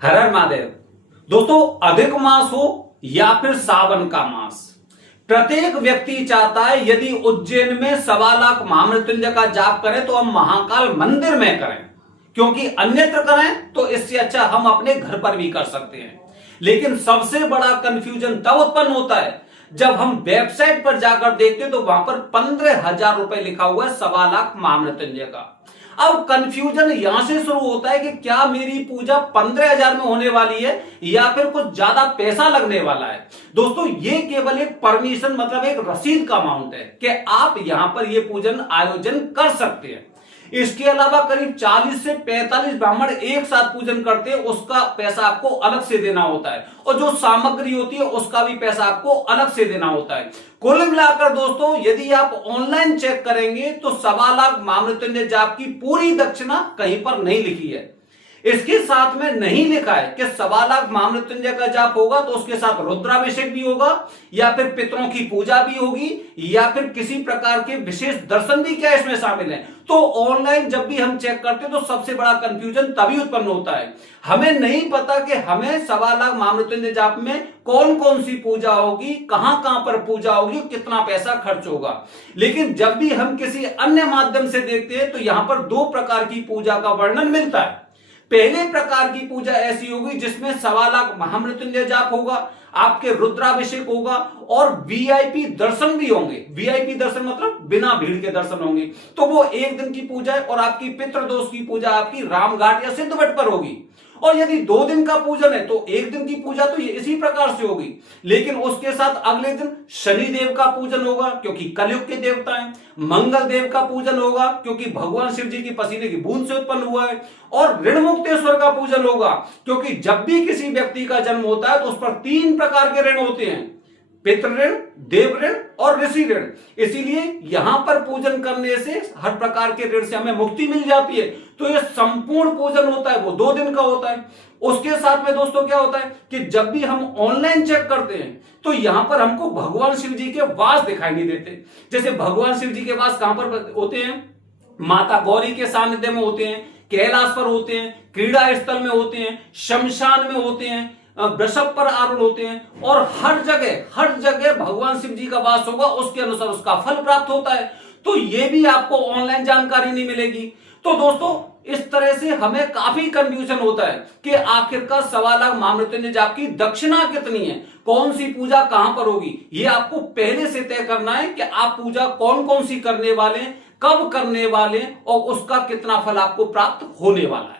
हर हर महादेव। दोस्तों, अधिक मास हो या फिर सावन का मास, प्रत्येक व्यक्ति चाहता है यदि उज्जैन में 1.25 लाख महामृत्युंजय का जाप करें तो हम महाकाल मंदिर में करें, क्योंकि अन्यत्र करें तो इससे अच्छा हम अपने घर पर भी कर सकते हैं। लेकिन सबसे बड़ा कंफ्यूजन तब उत्पन्न होता है जब हम वेबसाइट पर जाकर देखते हैं तो वहां पर 15,000 रुपए लिखा हुआ है 1.25 लाख महामृत्युंजय का। अब कंफ्यूजन यहां से शुरू होता है कि क्या मेरी पूजा 15,000 में होने वाली है या फिर कुछ ज्यादा पैसा लगने वाला है। दोस्तों, ये केवल एक परमिशन मतलब एक रसीद का अमाउंट है कि आप यहां पर ये पूजन आयोजन कर सकते हैं। इसके अलावा करीब 40 से 45 ब्राह्मण एक साथ पूजन करते हैं, उसका पैसा आपको अलग से देना होता है, और जो सामग्री होती है उसका भी पैसा आपको अलग से देना होता है। कुल मिलाकर दोस्तों, यदि आप ऑनलाइन चेक करेंगे तो 1.25 लाख महामृत्युंजय जाप की पूरी दक्षिणा कहीं पर नहीं लिखी है। इसके साथ में नहीं लिखा है कि 1.25 लाख महामृत्युंजय का जाप होगा तो उसके साथ रुद्राभिषेक भी होगा या फिर पितरों की पूजा भी होगी या फिर किसी प्रकार के विशेष दर्शन भी क्या इसमें शामिल है। तो ऑनलाइन जब भी हम चेक करते हैं तो सबसे बड़ा कंफ्यूजन तभी उत्पन्न होता है। हमें नहीं पता कि हमें 1.25 लाख महामृत्युंजय जाप में कौन कौन सी पूजा होगी, कहां कहां पर पूजा होगी, कितना पैसा खर्च होगा। लेकिन जब भी हम किसी अन्य माध्यम से देखते हैं तो यहां पर 2 प्रकार की पूजा का वर्णन मिलता है। पहले प्रकार की पूजा ऐसी होगी जिसमें 1.25 लाख महामृत्युंजय जाप होगा, आपके रुद्राभिषेक होगा और वीआईपी दर्शन भी होंगे। वीआईपी दर्शन मतलब बिना भीड़ के दर्शन होंगे। तो वो 1 दिन की पूजा है और आपकी पितृदोष की पूजा आपकी रामघाट या सिद्धवट पर होगी। और यदि 2 दिन का पूजन है तो 1 दिन की पूजा तो इसी प्रकार से होगी, लेकिन उसके साथ अगले दिन शनिदेव का पूजन होगा क्योंकि कलयुग के देवता हैं, मंगल देव का पूजन होगा क्योंकि भगवान शिव जी की पसीने की बूंद से उत्पन्न हुआ है, और ऋण मुक्तेश्वर का पूजन होगा क्योंकि जब भी किसी व्यक्ति का जन्म होता है तो उस पर 3 प्रकार के ऋण होते हैं, पितृ ऋण, देव ऋण और ऋषि ऋण। इसीलिए यहां पर पूजन करने से हर प्रकार के ऋण से हमें मुक्ति मिल जाती है। तो ये संपूर्ण पूजन होता है वो 2 दिन का होता है। उसके साथ में दोस्तों क्या होता है कि जब भी हम ऑनलाइन चेक करते हैं तो यहां पर हमको भगवान शिव जी के वास दिखाई नहीं देते। जैसे भगवान शिव जी के वास कहां पर होते हैं? माता गौरी के सानिध्य में होते हैं, कैलाश पर होते हैं, क्रीड़ा स्थल में होते हैं, शमशान में होते हैं, वृषभ पर आरूढ़ होते हैं, और हर जगह भगवान शिव जी का वास होगा, उसके अनुसार उसका फल प्राप्त होता है। तो ये भी आपको ऑनलाइन जानकारी नहीं मिलेगी। तो दोस्तों, इस तरह से हमें काफी कंफ्यूजन होता है कि आखिरकार 1.25 लाख महामृत्युंजय जाप की दक्षिणा कितनी है, कौन सी पूजा कहां पर होगी। ये आपको पहले से तय करना है कि आप पूजा कौन कौन सी करने वाले, कब करने वाले और उसका कितना फल आपको प्राप्त होने वाला है।